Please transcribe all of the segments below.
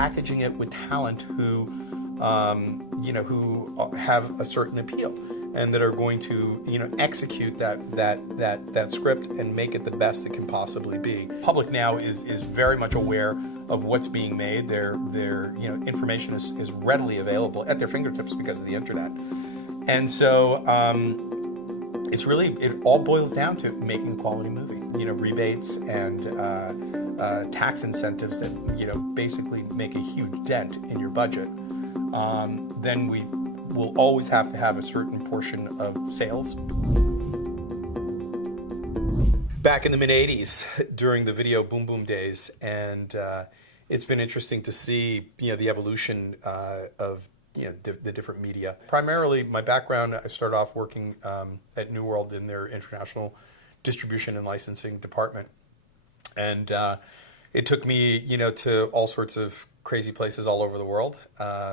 packaging it with talent who, who have a certain appeal and that are going to, execute that script and make it the best it can possibly be. Public now is very much aware of what's being made. Their information is readily available at their fingertips because of the internet, and so it all boils down to making a quality movie. Rebates and tax incentives that basically make a huge dent in your budget. Then we will always have to have a certain portion of sales. Back in the mid-'80s, during the video boom boom days, and it's been interesting to see the evolution of the different media. Primarily, my background, I started off working at New World in their international distribution and licensing department, and it took me to all sorts of crazy places all over the world,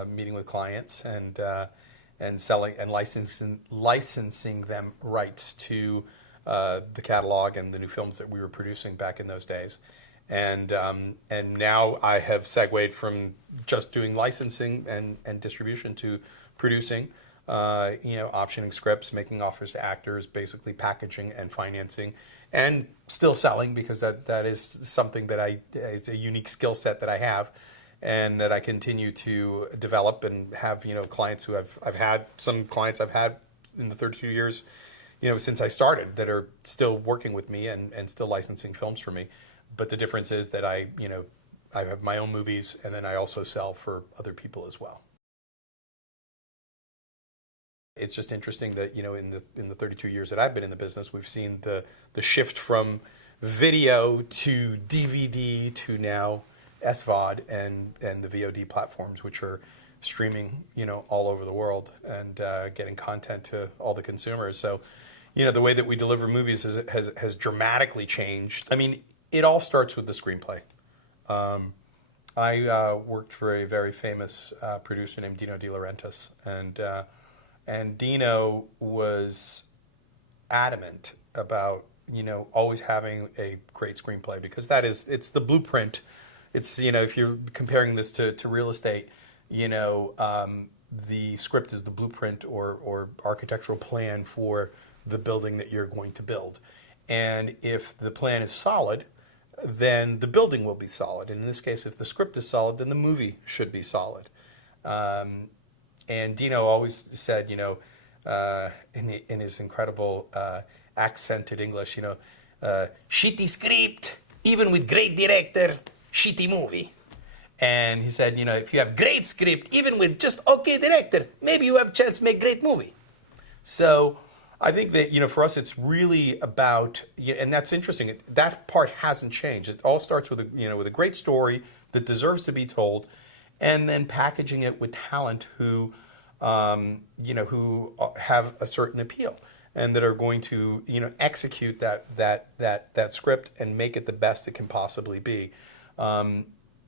meeting with clients and selling and licensing them rights to the catalog and the new films that we were producing back in those days. And now I have segued from just doing licensing and distribution to producing, optioning scripts, making offers to actors, basically packaging and financing, and still selling, because that is something that it's a unique skill set that I have, and that I continue to develop and have clients who I've had some clients I've had in the 32 years since I started that are still working with me and still licensing films for me. But the difference is that I have my own movies, and then I also sell for other people as well. It's just interesting that in the 32 years that I've been in the business, we've seen the shift from video to DVD to now SVOD and the VOD platforms, which are streaming all over the world and getting content to all the consumers. So the way that we deliver movies has dramatically changed. I mean, it all starts with the screenplay. I worked for a very famous producer named Dino De Laurentiis, and Dino was adamant about always having a great screenplay, because it's the blueprint. It's if you're comparing this to real estate, the script is the blueprint or architectural plan for the building that you're going to build. And if the plan is solid, then the building will be solid. And in this case, if the script is solid, then the movie should be solid. And Dino always said, in his incredible accented English, shitty script, even with great director, shitty movie. And he said, if you have great script, even with just okay director, maybe you have a chance to make great movie. So I think that, for us, it's really about, and that's interesting, that part hasn't changed. It all starts with with a great story that deserves to be told, and then packaging it with talent who have a certain appeal and that are going to, execute that script and make it the best it can possibly be.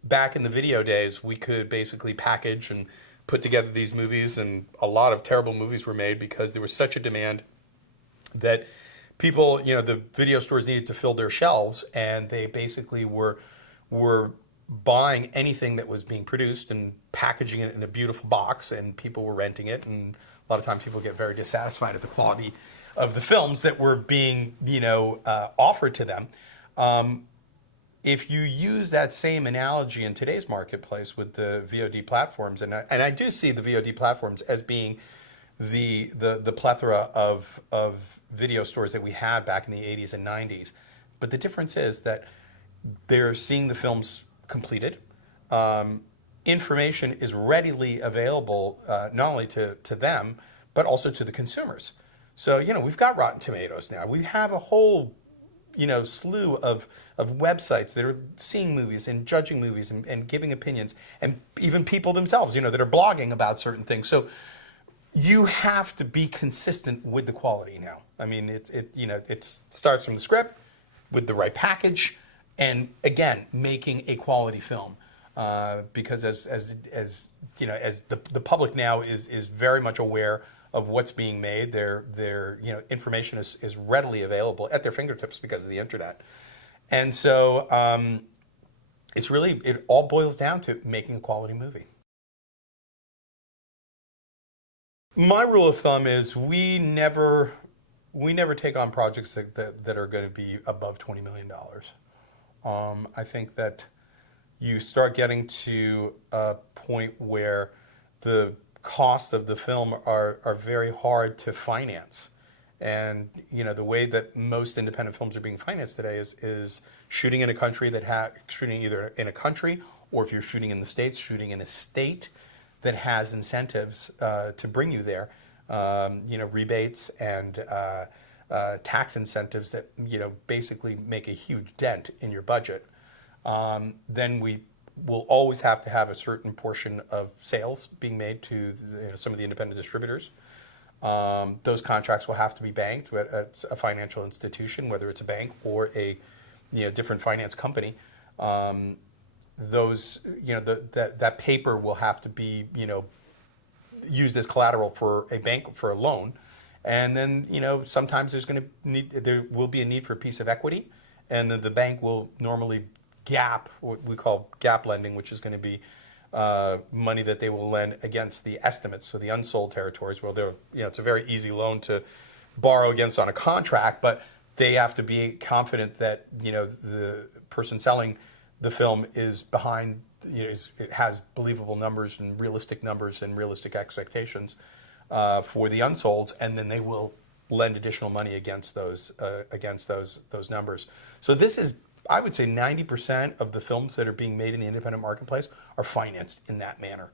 Back in the video days, we could basically package and put together these movies, and a lot of terrible movies were made because there was such a demand that people, the video stores needed to fill their shelves, and they basically were buying anything that was being produced and packaging it in a beautiful box, and people were renting it, and a lot of times people get very dissatisfied at the quality of the films that were being, offered to them. If you use that same analogy in today's marketplace with the VOD platforms, and I do see the VOD platforms as being the plethora of video stores that we had back in the 80s and 90s. But the difference is that they're seeing the films completed. Information is readily available, not only to them, but also to the consumers. So, we've got Rotten Tomatoes now. We have a whole, slew of websites that are seeing movies and judging movies and giving opinions, and even people themselves, that are blogging about certain things. So you have to be consistent with the quality now. I mean, it starts from the script with the right package, and again, making a quality film. Because as the public now is very much aware of what's being made, their information is readily available at their fingertips because of the internet, and so it all boils down to making a quality movie. My rule of thumb is we never take on projects that are going to be above $20 million. I think that you start getting to a point where the costs of the film are very hard to finance. And the way that most independent films are being financed today is shooting in a country shooting either in a country, or if you're shooting in the States, shooting in a state that has incentives to bring you there. Rebates and tax incentives that basically make a huge dent in your budget. Then we will always have to have a certain portion of sales being made to some of the independent distributors. Those contracts will have to be banked at a financial institution, whether it's a bank or a different finance company. That paper will have to be used as collateral for a bank for a loan, and then sometimes there will be a need for a piece of equity, and then the bank will normally what we call gap lending, which is going to be money that they will lend against the estimates, so the unsold territories. Well, it's a very easy loan to borrow against on a contract, but they have to be confident that the person selling the film is behind, it has believable numbers and realistic expectations for the unsolds, and then they will lend additional money against those numbers. So this is, I would say, 90% of the films that are being made in the independent marketplace are financed in that manner.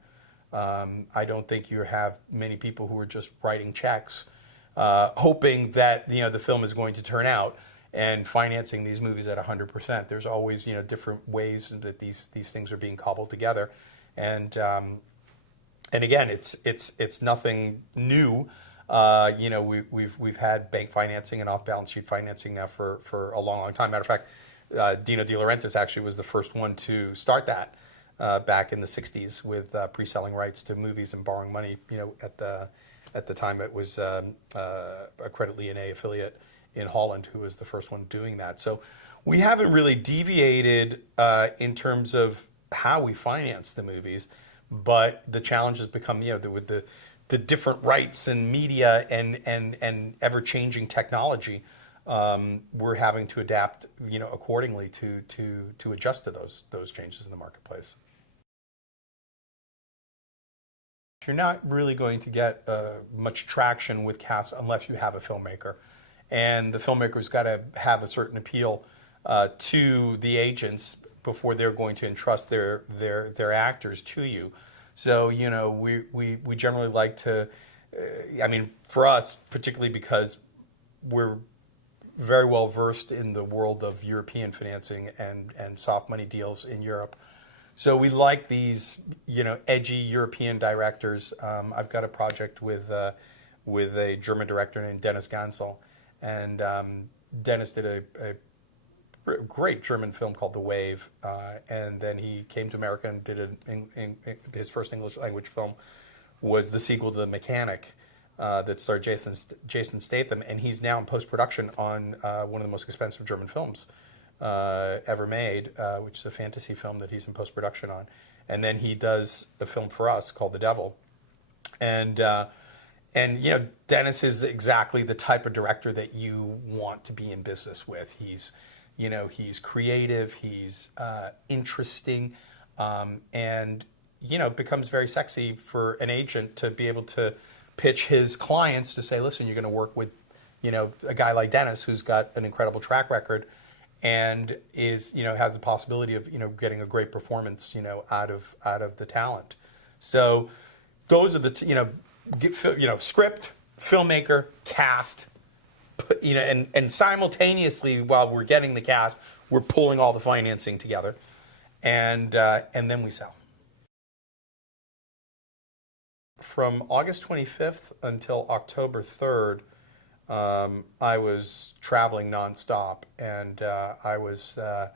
I don't think you have many people who are just writing checks, hoping that the film is going to turn out, and financing these movies at 100%. There's always different ways that these things are being cobbled together, and again, it's nothing new. We've had bank financing and off-balance sheet financing now for a long time. Matter of fact, Dino De Laurentiis actually was the first one to start that back in the 60s with pre-selling rights to movies and borrowing money. At the time it was a Credit Lyonnais affiliate in Holland who was the first one doing that. So we haven't really deviated in terms of how we finance the movies, but the challenge has become with the different rights and media and ever-changing technology. We're having to adapt, accordingly to adjust to those changes in the marketplace. You're not really going to get much traction with casts unless you have a filmmaker, and the filmmaker's got to have a certain appeal to the agents before they're going to entrust their actors to you. So we generally like to, for us particularly because we're very well versed in the world of European financing and soft money deals in Europe. So we like these, edgy European directors. I've got a project with a German director named Dennis Gansel, and Dennis did a great German film called The Wave, and then he came to America and did his first English language film was the sequel to The Mechanic. That starred Jason Statham, and he's now in post-production on one of the most expensive German films ever made, which is a fantasy film that he's in post-production on. And then he does a film for us called The Devil. And Dennis is exactly the type of director that you want to be in business with. He's creative, he's interesting, and becomes very sexy for an agent to be able to pitch his clients to say, listen, you're going to work with, a guy like Dennis who's got an incredible track record and is, has the possibility of, getting a great performance, out of the talent. So those are the, script, filmmaker, cast, and simultaneously while we're getting the cast, we're pulling all the financing together, and then we sell. From August 25th until October 3rd, I was traveling nonstop, and I was at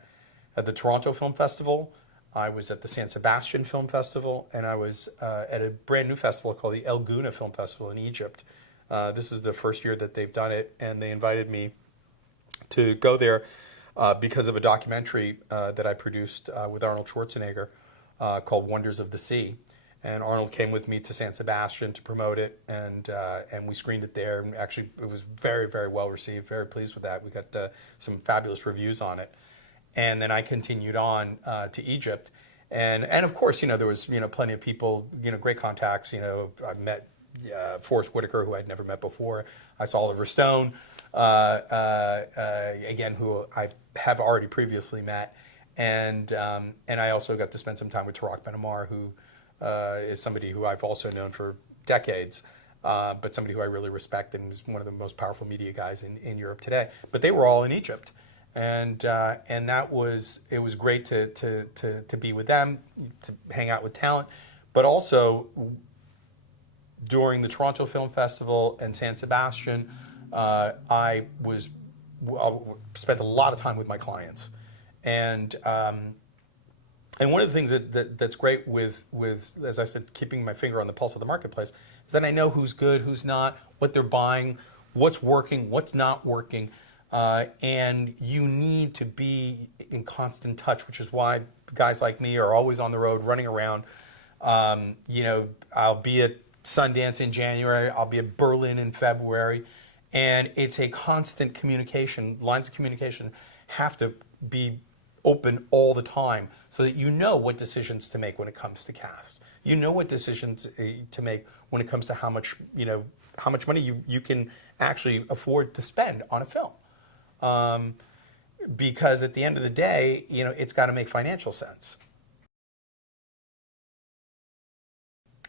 the Toronto Film Festival, I was at the San Sebastian Film Festival, and I was at a brand new festival called the El Gouna Film Festival in Egypt. This is the first year that they've done it, and they invited me to go there. because of a documentary that I produced with Arnold Schwarzenegger called Wonders of the Sea. And Arnold came with me to San Sebastian to promote it, and we screened it there. And actually, it was very, very well received. Very pleased with that. We got some fabulous reviews on it. And then I continued on to Egypt, and of course, there was plenty of people, great contacts. I met Forrest Whitaker, who I'd never met before. I saw Oliver Stone, again, who I have already previously met, and I also got to spend some time with Tarak Ben Ammar, who is somebody who I've also known for decades, but somebody who I really respect and is one of the most powerful media guys in Europe today. But they were all in Egypt, and it was great to be with them, to hang out with talent, but also during the Toronto Film Festival and San Sebastian, I spent a lot of time with my clients, and one of the things that's great with, as I said, keeping my finger on the pulse of the marketplace is that I know who's good, who's not, what they're buying, what's working, what's not working, and you need to be in constant touch, which is why guys like me are always on the road, running around. I'll be at Sundance in January, I'll be at Berlin in February, and it's a constant communication. Lines of communication have to be open all the time so that you know what decisions to make when it comes to cast. You know what decisions to make when it comes to how much money you can actually afford to spend on a film. Because at the end of the day, it's got to make financial sense.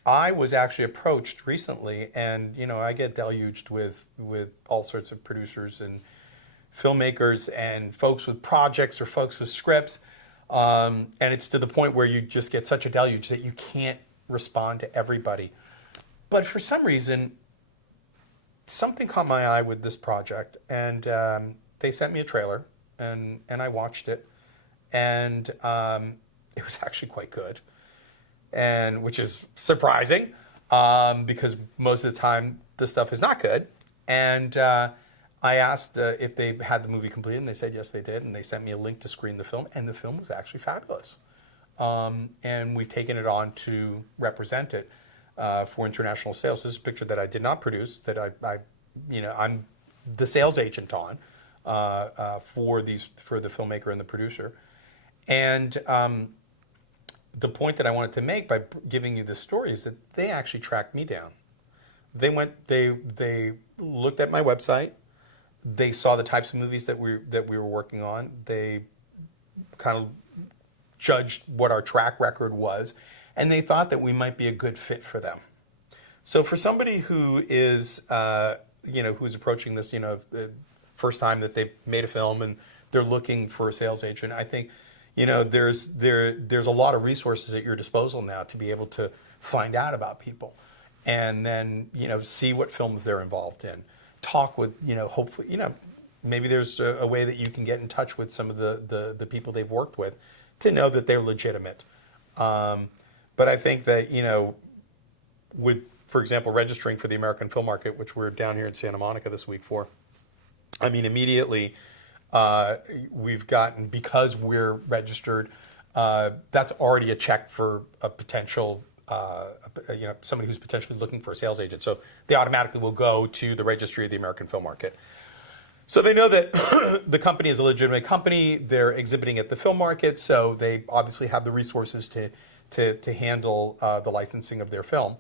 I was actually approached recently, and I get deluged with all sorts of producers and filmmakers and folks with projects or folks with scripts, and it's to the point where you just get such a deluge that you can't respond to everybody. But for some reason, something caught my eye with this project, and they sent me a trailer, and I watched it, and it was actually quite good, and which is surprising because most of the time this stuff is not good. And I asked if they had the movie completed, and they said yes, they did, and they sent me a link to screen the film, and the film was actually fabulous. And we've taken it on to represent it for international sales. This is a picture that I did not produce, that I'm the sales agent on for the filmmaker and the producer. And the point that I wanted to make by giving you this story is that they actually tracked me down. They looked at my website. They saw the types of movies that we were working on. They kind of judged what our track record was, and they thought that we might be a good fit for them. So for somebody who is, who's approaching this, the first time that they've made a film and they're looking for a sales agent, I think, there's a lot of resources at your disposal now to be able to find out about people, and then see what films they're involved in. Talk with, hopefully, maybe there's a way that you can get in touch with some of the people they've worked with to know that they're legitimate. But I think that, with, for example, registering for the American film market, which we're down here in Santa Monica this week for, immediately we've gotten, because we're registered, that's already a check for a potential somebody who's potentially looking for a sales agent. So they automatically will go to the registry of the American film market. So they know that the company is a legitimate company. They're exhibiting at the film market, so they obviously have the resources to handle the licensing of their film.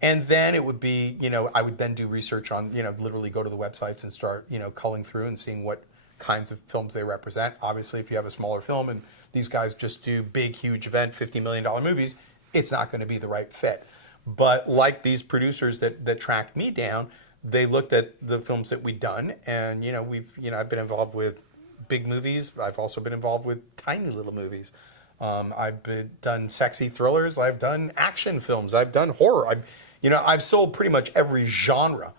And then it would be, I would then do research on, literally go to the websites and start, culling through and seeing what kinds of films they represent. Obviously, if you have a smaller film and these guys just do big, huge event, $50 million movies, it's not going to be the right fit. But like these producers that tracked me down, they looked at the films that we'd done, and I've been involved with big movies. I've also been involved with tiny little movies. I've done sexy thrillers. I've done action films. I've done horror. I've sold pretty much every genre.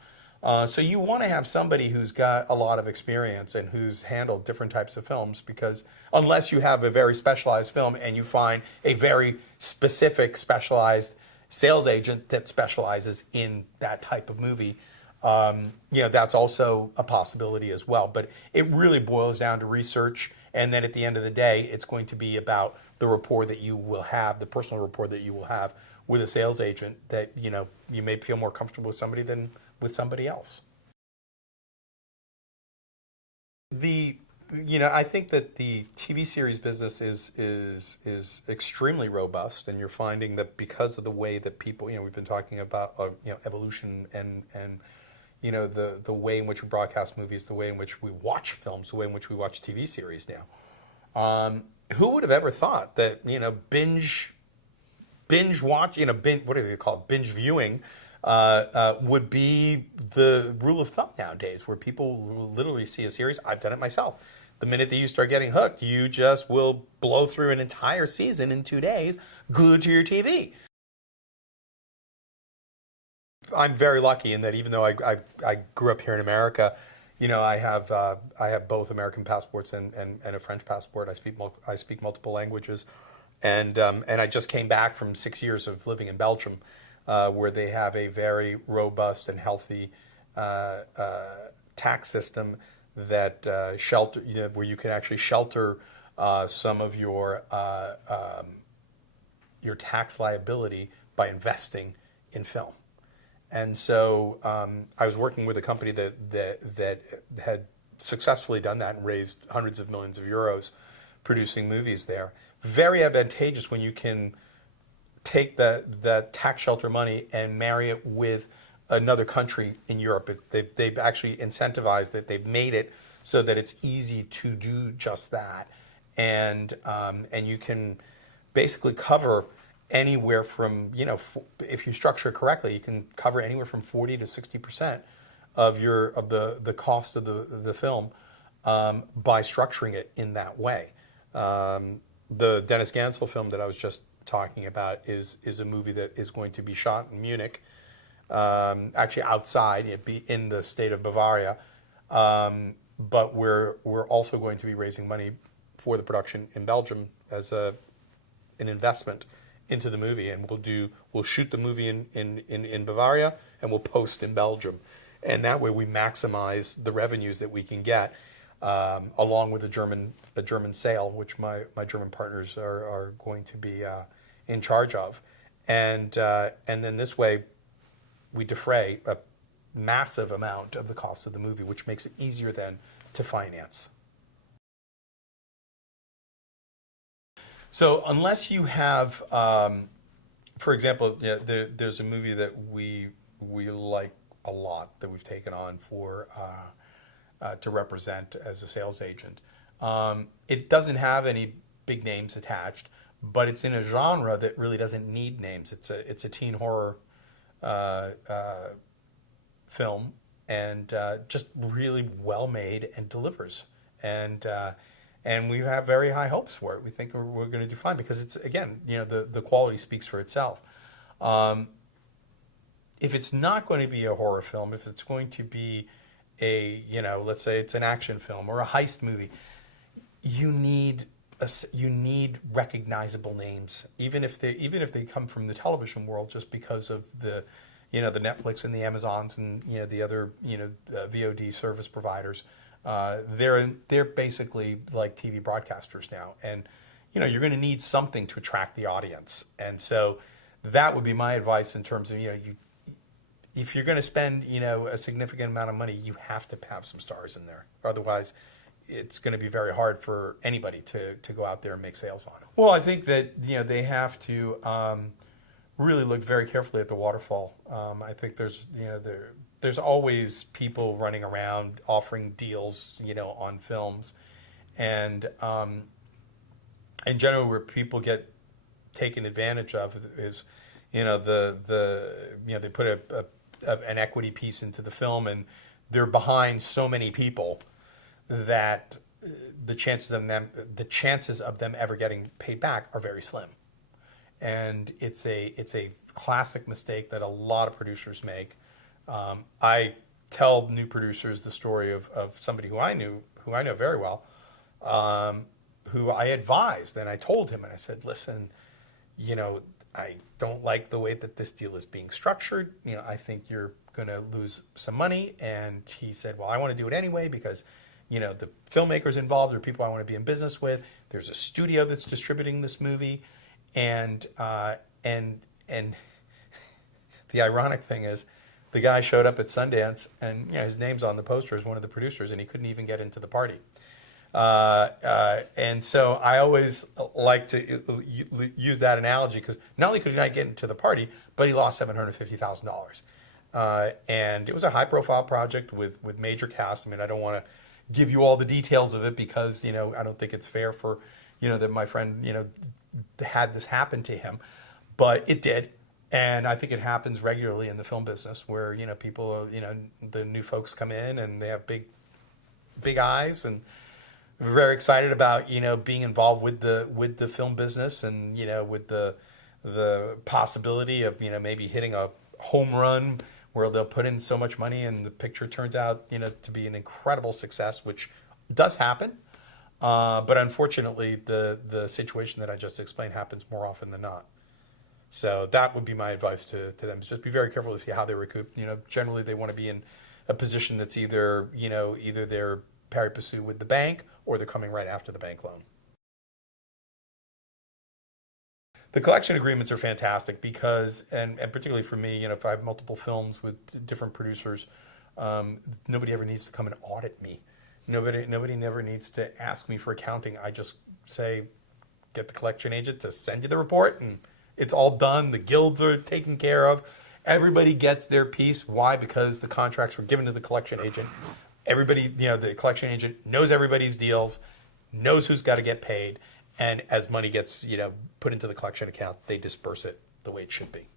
So you want to have somebody who's got a lot of experience and who's handled different types of films, because unless you have a very specialized film and you find a very specific specialized sales agent that specializes in that type of movie, that's also a possibility as well. But it really boils down to research And then at the end of the day, it's going to be about the rapport that you will have, the personal rapport that you will have with a sales agent, that, you know, you may feel more comfortable with somebody than with somebody else. The I think that the TV series business is extremely robust, and you're finding that because of the way that people, we've been talking about, evolution and the way in which we broadcast movies, the way in which we watch films, the way in which we watch TV series now. Who would have ever thought that binge watch, what do they call it, binge viewing, would be the rule of thumb nowadays, where people will literally see a series. I've done it myself. The minute that you start getting hooked, you just will blow through an entire season in 2 days, glued to your TV. I'm very lucky in that even though I grew up here in America, I have both American passports and a French passport. I speak multiple languages, and I just came back from 6 years of living in Belgium, where they have a very robust and healthy tax system that where you can actually shelter some of your tax liability by investing in film. And so I was working with a company that had successfully done that and raised hundreds of millions of euros producing movies there. Very advantageous when you can take the tax shelter money and marry it with another country in Europe. They've actually incentivized it. They've made it so that it's easy to do just that. And you can basically cover anywhere from, if you structure it correctly, you can cover anywhere from 40 to 60% of the cost of the film by structuring it in that way. The Dennis Gansel film that I was just talking about is a movie that is going to be shot in Munich, actually outside, it'd be in the state of Bavaria, but we're also going to be raising money for the production in Belgium as an investment into the movie, and we'll shoot the movie in Bavaria, and we'll post in Belgium, and that way we maximize the revenues that we can get, along with a German sale, which my German partners are going to be in charge of, and then this way we defray a massive amount of the cost of the movie, which makes it easier then to finance. So unless you have, for example, there's a movie that we like a lot that we've taken on for to represent as a sales agent. It doesn't have any big names attached, but it's in a genre that really doesn't need names. It's a teen horror film, and just really well made and delivers. And we have very high hopes for it. We think we're going to do fine because it's, again, the quality speaks for itself. If it's not going to be a horror film, if it's going to be let's say it's an action film or a heist movie, you need recognizable names, even if they come from the television world, just because of the the Netflix and the Amazons and the other VOD service providers. They're basically like TV broadcasters now, and you're going to need something to attract the audience, and so that would be my advice in terms of if you're going to spend a significant amount of money, you have to have some stars in there. Otherwise, it's going to be very hard for anybody to go out there and make sales on it. Well, I think that they have to really look very carefully at the waterfall. I think there's always people running around offering deals, on films, and generally where people get taken advantage of is, they put an equity piece into the film, and they're behind so many people that the chances of them ever getting paid back are very slim. And it's a classic mistake that a lot of producers make. I tell new producers the story of somebody who I know very well, who I advised, and I told him, and I said, listen, I don't like the way that this deal is being structured. I think you're going to lose some money. And he said, well, I want to do it anyway because, the filmmakers involved are people I want to be in business with. There's a studio that's distributing this movie, and the ironic thing is, the guy showed up at Sundance, and his name's on the poster as one of the producers, and he couldn't even get into the party. And so I always like to use that analogy, because not only could he not get into the party, but he lost $750,000. And it was a high-profile project with major cast. I mean, I don't want to give you all the details of it, because I don't think it's fair for that my friend had this happen to him, but it did. And I think it happens regularly in the film business, where people, the new folks come in and they have big eyes, and we're very excited about being involved with the film business, and with the possibility of maybe hitting a home run where they'll put in so much money and the picture turns out to be an incredible success, which does happen. But unfortunately, the situation that I just explained happens more often than not. So that would be my advice to them, is just be very careful to see how they recoup. Generally they want to be in a position that's either they're pari passu with the bank, or they're coming right after the bank loan. The collection agreements are fantastic because, and particularly for me, if I have multiple films with different producers, nobody ever needs to come and audit me. Nobody never needs to ask me for accounting. I just say, get the collection agent to send you the report, and it's all done. The guilds are taken care of. Everybody gets their piece. Why? Because the contracts were given to the collection agent. Everybody, the collection agent knows everybody's deals, knows who's got to get paid, and as money gets, put into the collection account, they disperse it the way it should be.